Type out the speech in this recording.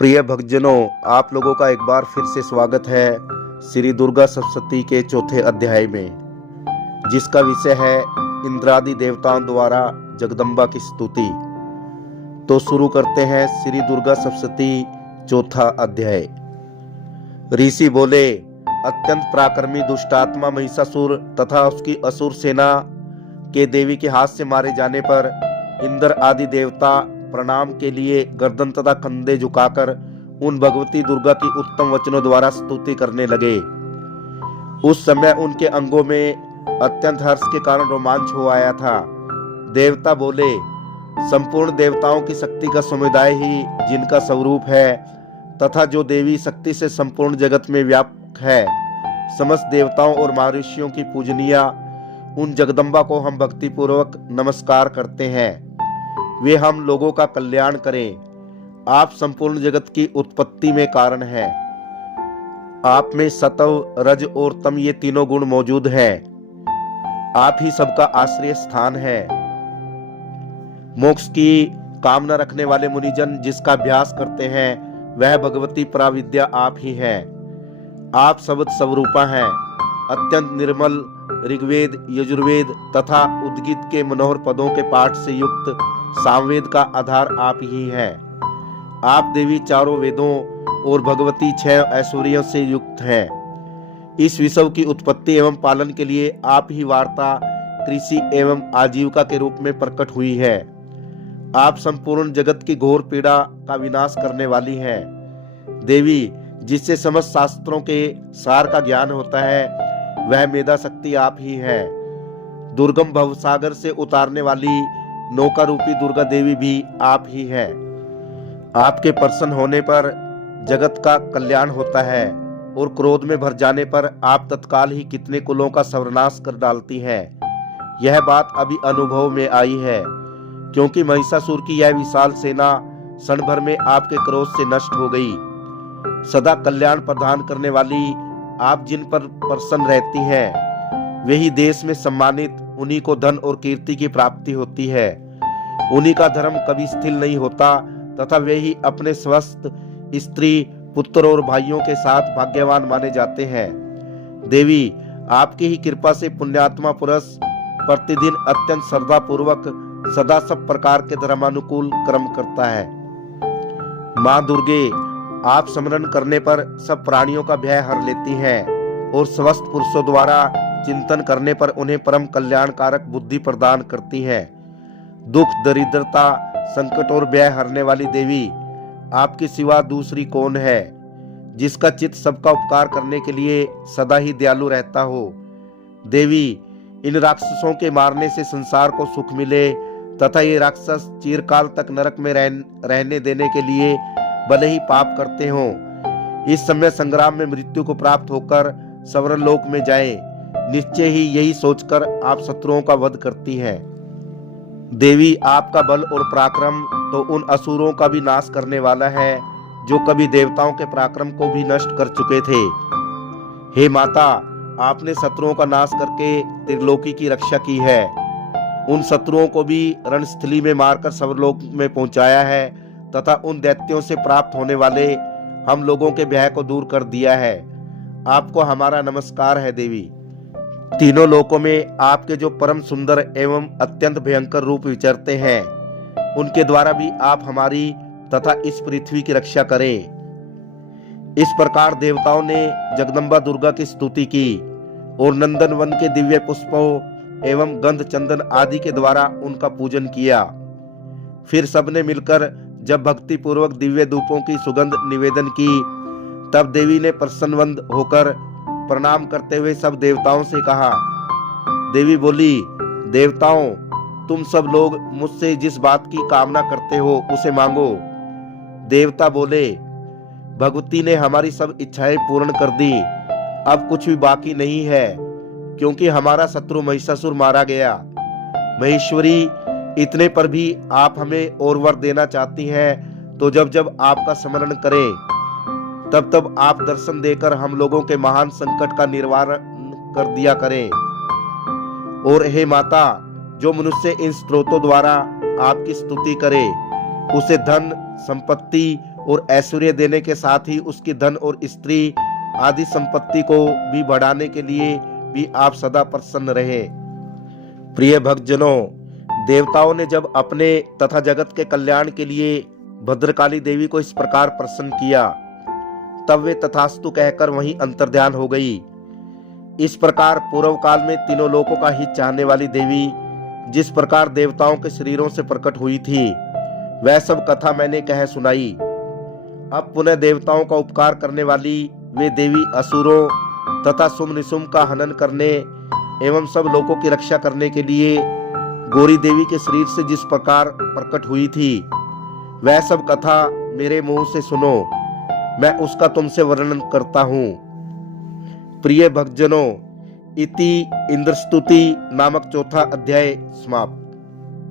प्रिय भक्तजनों, आप लोगों का एक बार फिर से स्वागत है श्री दुर्गा सप्तशती के चौथे अध्याय में, जिसका विषय है इंद्रादि देवताओं द्वारा जगदम्बा की स्तुति। तो शुरू करते हैं श्री दुर्गा सप्तशती चौथा अध्याय। ऋषि बोले, अत्यंत पराक्रमी दुष्टात्मा महिषासुर तथा उसकी असुर सेना के देवी के हाथ से मारे जाने पर इंद्र आदि देवता प्रणाम के लिए गर्दन तथा कंधे झुकाकर उन भगवती दुर्गा की उत्तम वचनों द्वारा स्तुति करने लगे। उस समय उनके अंगों में अत्यंत हर्ष के कारण रोमांच हो आया था। देवता बोले, संपूर्ण देवताओं की शक्ति का समुदाय ही जिनका स्वरूप है तथा जो देवी शक्ति से संपूर्ण जगत में व्यापक है, समस्त देवताओं और महर्षियों की पूजनीया उन जगदम्बा को हम भक्तिपूर्वक नमस्कार करते हैं। वे हम लोगों का कल्याण करें। आप संपूर्ण जगत की उत्पत्ति में कारण हैं। आप में सत्व, रज और तम ये तीनों गुण मौजूद हैं। आप ही सबका आश्रय स्थान है। मोक्ष की कामना रखने वाले मुनिजन जिसका अभ्यास करते हैं, वह भगवती पराविद्या आप ही है। आप शब्द स्वरूपा हैं। अत्यंत निर्मल ऋग्वेद, यजुर्वेद तथा उद्गीत के मनोहर पदों के पाठ से युक्त सामवेद का आधार आप ही हैं। आप देवी चारों वेदों और भगवती 6 ऐश्वर्यों से युक्त हैं। इस विश्व की उत्पत्ति एवं पालन के लिए आप ही वार्ता, कृषि एवं आजीविका के रूप में प्रकट हुई है। आप संपूर्ण जगत की घोर पीड़ा का विनाश करने वाली हैं। देवी, जिससे समस्त शास्त्रों के सार का ज्ञान होता है, वह मेधा शक्ति आप ही है। दुर्गम भवसागर से उतारने वाली नौका रूपी दुर्गा देवी भी आप ही है। आपके प्रसन्न होने पर जगत का कल्याण होता है और क्रोध में भर जाने पर आप तत्काल ही कितने कुलों का सर्वनाश कर डालती हैं। यह बात अभी अनुभव में आई है, क्योंकि महिषासुर की यह विशाल सेना क्षण भर में आपके क्रोध से नष्ट हो गई। सदा कल्याण प्रदान करने वाली आप जिन पर प्रसन्न रहती हैं, वही देश में सम्मानित, उन्हीं को धन और कीर्ति की प्राप्ति होती है। उन्हीं का धर्म कभी स्थिर नहीं होता तथा वे ही अपने स्वस्थ स्त्री, पुत्र और भाइयों के साथ भाग्यवान माने जाते हैं। देवी, आपकी ही कृपा से पुण्यात्मा पुरुष प्रतिदिन अत्यंत श्रद्धा पूर्वक सदा सब प्रकार के धर्मानुकूल कर्म करता है। माँ दुर्गे, आप स्मरण करने पर सब प्राणियों का भय हर लेती हैं और स्वस्थ पुरुषों द्वारा चिंतन करने पर उन्हें परम कल्याणकारक बुद्धि प्रदान करती हैं। दुख, दरिद्रता, संकट और भय हरने वाली देवी, आपके सिवा दूसरी कौन है जिसका चित्त सबका उपकार करने के लिए सदा ही दयालु रहता हो। देवी, इन राक्षसों के मारने से संसार को सुख मिले तथा ये राक्षस चिरकाल तक नरक में रहने देने के लिए भले ही पाप करते हों, इस समय संग्राम में मृत्यु को प्राप्त होकर स्वर्ग लोक में जाएं। निश्चय ही यही सोचकर आप शत्रुओं का वध करती हैं। देवी, आपका बल और पराक्रम तो उन असुरों का भी नाश करने वाला है जो कभी देवताओं के पराक्रम को भी नष्ट कर चुके थे। हे माता, आपने शत्रुओं का नाश करके त्रिलोकी की रक्षा की है। उन शत्रुओं को भी रणस्थली में मारकर स्वर्गलोक में पहुंचाया है तथा उन दैत्यों से प्राप्त होने वाले हम लोगों के भय को दूर कर दिया है। आपको हमारा नमस्कार है देवी। तीनों लोकों में आपके जो परम सुंदर एवं अत्यंत भयंकर रूप विचरते हैं, उनके द्वारा भी आप हमारी तथा इस पृथ्वी की रक्षा करें। इस प्रकार देवताओं ने जगदम्बा दुर्गा की स्तुति की और नंदन वन के दिव्य पुष्पों एवं गंध चंदन आदि के द्वारा उनका पूजन किया। फिर सबने मिलकर जब भक्ति पूर्वक दिव्य धूपों की सुगंध निवेदन की, तब देवी ने प्रसन्नवंद होकर प्रणाम करते हुए सब देवताओं से कहा। देवी बोली, देवताओं, तुम सब लोग मुझसे जिस बात की कामना करते हो उसे मांगो। देवता बोले, भगवती ने हमारी सब इच्छाएं पूर्ण कर दी। अब कुछ भी बाकी नहीं है, क्योंकि हमारा शत्रु महिषासुर मारा गया। महेश्वरी, इतने पर भी आप हमें और वर देना चाहती हैं, तो जब जब आपका स्मरण करें, तब तब आप दर्शन देकर हम लोगों के महान संकट का निवारण कर दिया करें। और हे माता, जो मनुष्य इन स्त्रोतों द्वारा आपकी स्तुति करे, उसे धन, संपत्ति और ऐश्वर्य देने के साथ ही उसकी धन और स्त्री आदि संपत्ति को भी बढ़ाने के लिए भी आप सदा प्रसन्न रहे। प्रिय भक्तजनों, देवताओं ने जब अपने तथा जगत के कल्याण के लिए भद्रकाली देवी को इस प्रकार प्रसन्न किया, तब वे तथास्तु कहकर वहीं अंतर्ध्यान हो गई। इस प्रकार पूर्व काल में तीनों लोकों का हित चाहने वाली देवी जिस प्रकार देवताओं के शरीरों से प्रकट हुई थी, वह सब कथा मैंने कह सुनाई। अब पुनः देवताओं का उपकार करने वाली वे देवी असुरों तथा शुंभ निशुंभ का हनन करने एवं सब लोगों की रक्षा करने के लिए गौरी देवी के शरीर से जिस प्रकार प्रकट हुई थी, वह सब कथा मेरे मुंह से सुनो, मैं उसका तुमसे वर्णन करता हूँ। प्रिय भक्तजनों, इति इंद्रस्तुति नामक चौथा अध्याय समाप्त।